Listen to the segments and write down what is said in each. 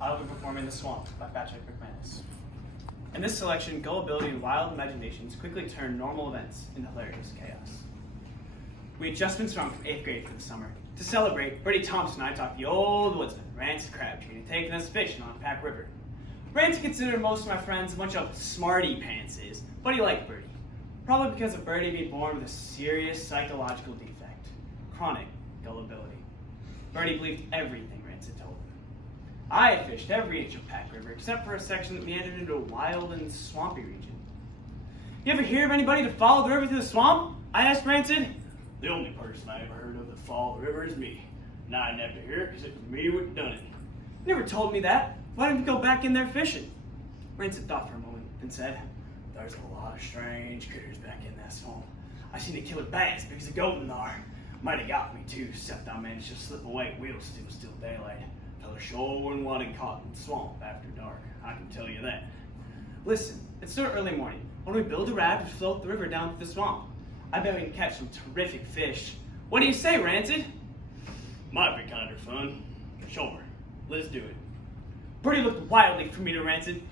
I will be performing The Swamp by Patrick McManus. In this selection, gullibility and wild imaginations quickly turn normal events into hilarious chaos. We had just been strong from 8th grade for the summer. To celebrate, Bertie Thompson and I talked the old woodsman, Rancid Crabtree, and taken us fishing on Pack River. Rancid considered most of my friends a bunch of smarty pantses, but he liked Bertie. Probably because of Bertie being born with a serious psychological defect, chronic gullibility. Bertie believed everything Rancid told him. I had fished every inch of Pack River except for a section that meandered into a wild and swampy region. You ever hear of anybody to follow the river through the swamp? I asked Rancid. The only person I ever heard of that followed the river is me. And I never hear it because it was me who done it. You never told me that. Why didn't you go back in there fishing? Rancid thought for a moment and said, There's a lot of strange critters back in that swamp. I seen a killer bat as big as a goat in there. Might have got me too, except I managed to slip away. Wheels still daylight. Fella sure wouldn't want to caught in the swamp after dark. I can tell you that. Listen, it's still early morning. Why don't we build a raft and float the river down to the swamp? I bet we can catch some terrific fish. What do you say, Rancid? Might be kind of fun. Sure, let's do it. Bertie looked wildly from me to Rancid.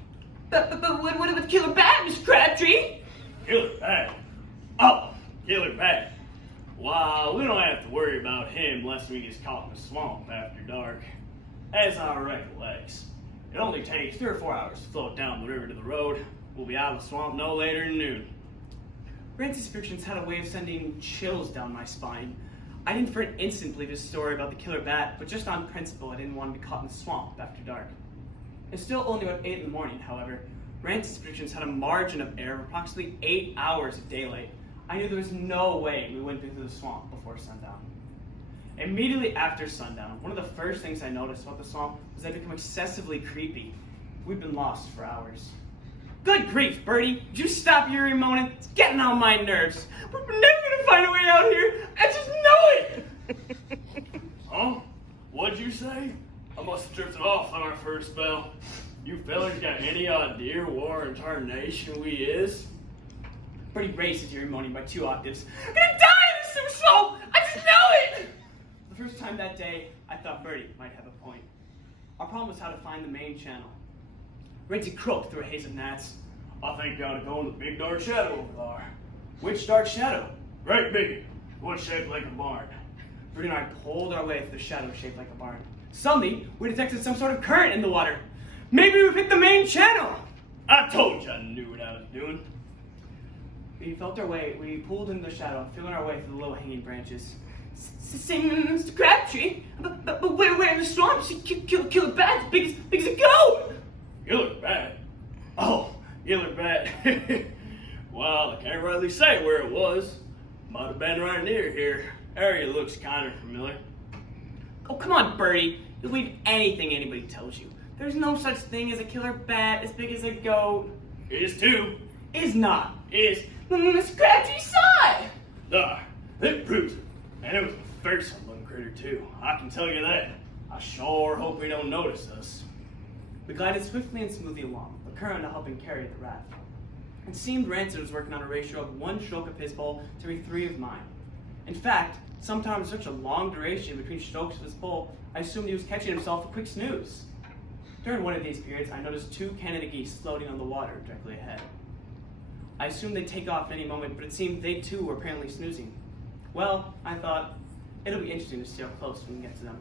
But what with Killer Bat, Miss Crabtree? Killer bat? Oh, Killer bat. Well, we don't have to worry about him unless we get caught in the swamp after dark. As I recollect, it only takes 3 or 4 hours to float down the river to the road. We'll be out of the swamp no later than noon. Rancid's predictions had a way of sending chills down my spine. I didn't for an instant believe his story about the killer bat, but just on principle I didn't want to be caught in the swamp after dark. It's still only about 8 in the morning, however. Rancid's predictions had a margin of error of approximately 8 hours of daylight. I knew there was no way we wouldn't be through the swamp before sundown. Immediately after sundown, one of the first things I noticed about the swamp was that it had become excessively creepy. We'd been lost for hours. Good grief, Bertie! Did you stop your moaning? It's getting on my nerves. We're never gonna find a way out here. I just know it! Huh? What'd you say? I must have drifted off on our first spell. You fellas got any idea what incarnation we is? Bertie raised his ear moaning by 2 octaves. I'm gonna die in this super swamp! I just know it! For the first time that day, I thought Bertie might have a point. Our problem was how to find the main channel. Rancid croaked through a haze of gnats. I think you ought to go in the big dark shadow over there. Which dark shadow? Great big. One shaped like a barn. Bertie and I pulled our way through the shadow shaped like a barn. Suddenly, we detected some sort of current in the water. Maybe we've hit the main channel! I told you I knew what I was doing. We felt our way, we pulled into the shadow, feeling our way through the low-hanging branches. Same Mr. Crabtree, but we're in the swamp, so kill a bat as big as a goat! Killer bat? Oh, killer bat. Well, I can't really say where it was. Might have been right near here. Area looks kind of familiar. Oh, come on, Bertie. You'll believe anything anybody tells you. There's no such thing as a killer bat as big as a goat. Is too. Is not. Is. Mr. Crabtree saw it! There. It proves it. And it was a fearsome looking critter too. I can tell you that. I sure hope he don't notice us. We glided swiftly and smoothly along, the current helping carry the raft. It seemed Rancid was working on a ratio of 1 stroke of his pole to every 3 of mine. In fact, sometimes such a long duration between strokes of his pole, I assumed he was catching himself a quick snooze. During one of these periods, I noticed 2 Canada geese floating on the water directly ahead. I assumed they'd take off any moment, but it seemed they too were apparently snoozing. Well, I thought, it'll be interesting to see how close we can get to them.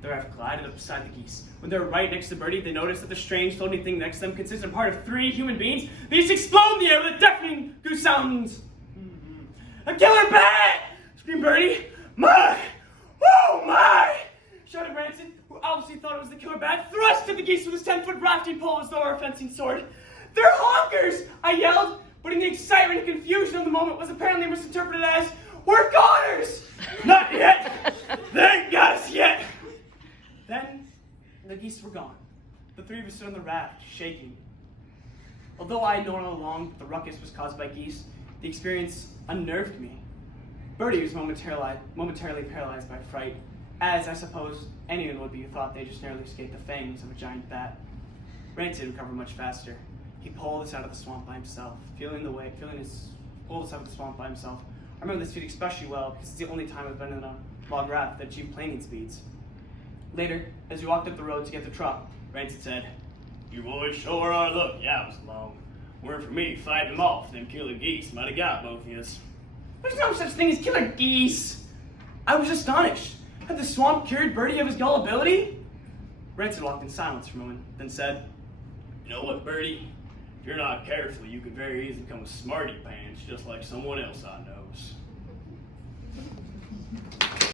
The raft glided up beside the geese. When they were right next to Bertie, they noticed that the strange floating thing next to them consisted in part of 3 human beings. These explode in the air with a deafening goose sounds. A killer bat! Screamed Bertie. My! Oh my! Shouted Rancid, who obviously thought it was the killer bat, thrust at the geese with his 10-foot rafting pole as though it were a fencing sword. They're honkers! I yelled, but in the excitement and confusion of the moment was apparently misinterpreted as, we're goners! Not yet! They ain't got us yet! Then, the geese were gone. The 3 of us stood on the raft, shaking. Although I had known all along that the ruckus was caused by geese, the experience unnerved me. Bertie was momentarily paralyzed by fright, as I suppose anyone would be who thought they just narrowly escaped the fangs of a giant bat. Rancid recovered much faster. He pulled us out of the swamp by himself, pulled us out of the swamp by himself. I remember this feat especially well because it's the only time I've been in a log raft that achieved planing speeds. Later, as we walked up the road to get the truck, Rancid said, "You boys sure are lucky I was along. Weren't for me fighting them off, them killer geese might have got both of us." "There's no such thing as killer geese." I was astonished. Had the swamp cured Birdie of his gullibility? Rancid walked in silence for a moment, then said, "You know what, Birdie? If you're not careful, you could very easily become a smarty pants just like someone else I knows."